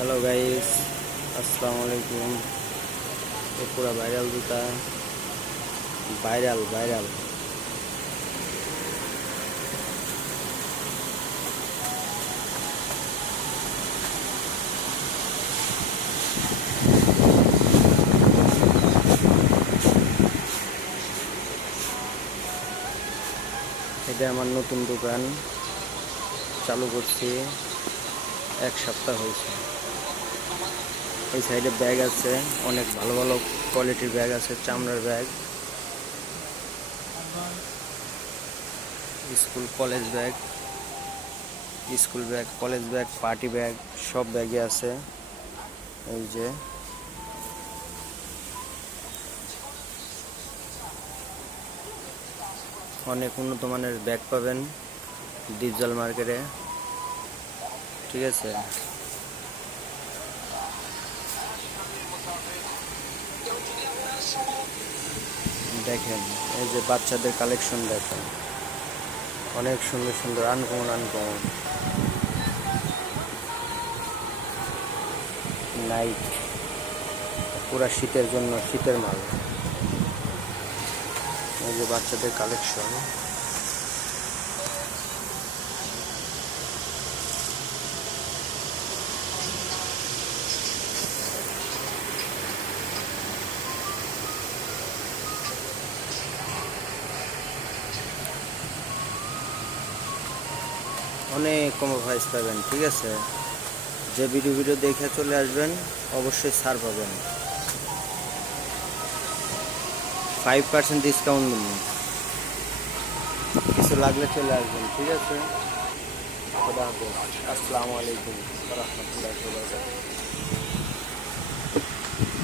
Hello guys, अस्सलाम वालेकुम। ये पूरा वायरल जूता, वायरल वायरल। এটা আমার নতুন দোকান চালু করছি, এক সপ্তাহ হয়েছে। এই সাইডে ব্যাগ আছে, অনেক ভালো ভালো কোয়ালিটির ব্যাগ আছে, চামড়ার bag, school college bag, college bag, party bag, সব ব্যাগই আছে। এই যে অনেক উন্নত মানের ব্যাগ পাবেন ডিপজল মার্কেটে, ঠিক আছে। দেখেন, এই যে বাচ্চাদের কালেকশন দেখেন, অনেক সুন্দর সুন্দর আনকমন নাইট, পুরা শীতের জন্য শীতের মাল। এই যে বাচ্চাদের কালেকশন, অনেক কম প্রাইস পাবেন, ঠিক আছে। যে ভিডিও দেখে চলে আসবেন অবশ্যই ছাড় পাবেন, 5% ডিসকাউন্ট দিন। কিছু লাগলে চলে আসবেন, ঠিক আছে। খোদা হাফেজ, আসসালামু আলাইকুম ওয়া রাহমাতুল্লাহি ওয়া বারাকাতুহু।